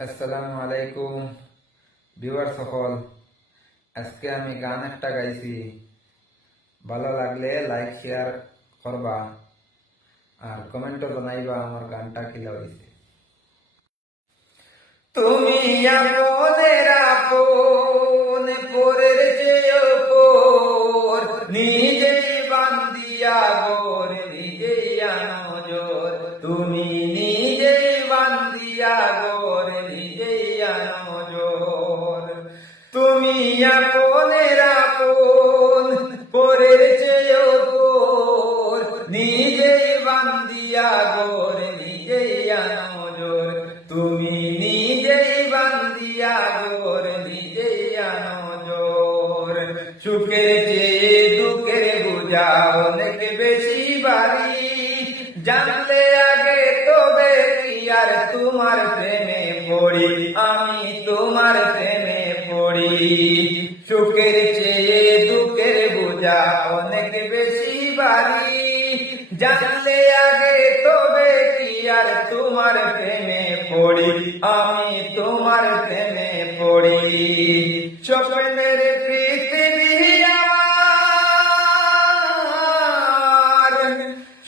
আসসালামু আলাইকুম ভিউয়ার সকল। আজকে আমি গান একটা গাইছি, ভালো লাগলে লাইক শেয়ার করবা আর কমেন্টও জানাইবা আমার গানটা কি লাগছে। তুমি আপনের আপন পরের চেয়েও পর, নিজেই বান্দিয়া গোর নিজেই আনো জোর। তুমি নিজেই বান্দিয়া গোর নিজেই আনো জোর। তুমি আপনের আপন পরের চেয়েও পর, নিজেই বান্দিয়া গোর নিজেই আনো জোর। তুমি নিজেই বান্দিয়া গোর নিজেই আনো জোর। সুখের চেয়ে দুঃখের বোঝা অনেক বেশি ভারী, জানলে আগে তবে কি আর তোমার প্রেমে পড়ি, আমি তোমার প্রেমে পড়ি। সুখের চেয়ে দুঃখের বোঝা অনেক বেশি ভারী, জানলে আগে তবে কি আর তোমার প্রেমে পড়ি, আমি তোমার প্রেমে পড়ি। স্বপ্নের পৃথিবী আমার,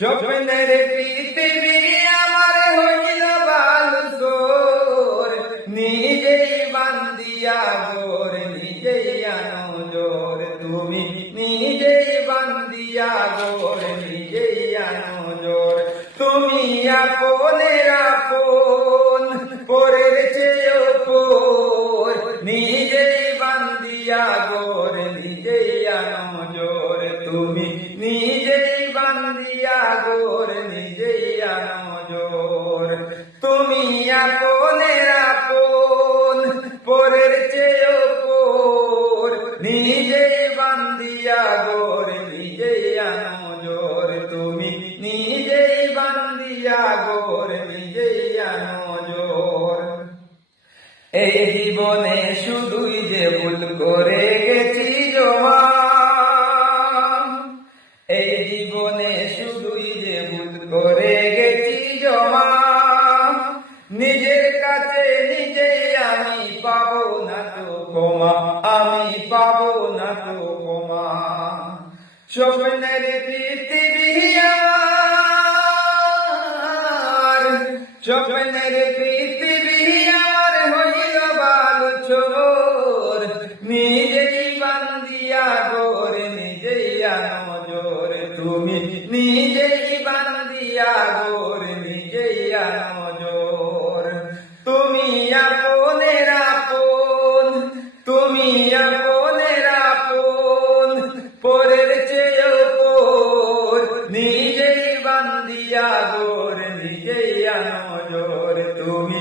স্বপ্নের পৃথিবী আমার হইল বালুচর। নিজেই বান্দিয়া গোর নিজেই আনো জোর। তুমি নিজেই বান্দিয়া গোর নিজেই আনো জোর। তুমি আপনের আপন পরের চেয়েও পর, নিজেই বান্দিয়া গোর নিজেই আনো জোর। তুমি নিজেই বান্দিয়া গোর নিজেই আনো জোর। তুমি আপনের আপন পরের চেয়েও পর, নিজেই বান্দিয়া গোর নিজেই আনো জোর। তুমি নিজেই বান্দিয়া গোর নিজেই আনো জোর। এই জীবনে শুধুই যে ভুল করে গেছি জমা, এই জীবনে শুধুই যে ভুল করে গেছি জমা। নিজের কাছে নিজেই আমি পাবো না তো ক্ষমা, আমি পাবো না তো ক্ষমা। স্বপ্নের পৃথিবী আমার, স্বপ্নের পৃথিবী আমার হইল বালুচর। নিজেই বান্দিয়া গোর নিজেই আনো জোর। তুমি নিজেই বান্দিয়া গোর নিজেই আনো জোর। তুমি আপনের আপন, তুমি আপনের আপন পরের চেয়েও পর, নিজেই বান্দিয়া গোর নিজেই আনো জোর। তুমি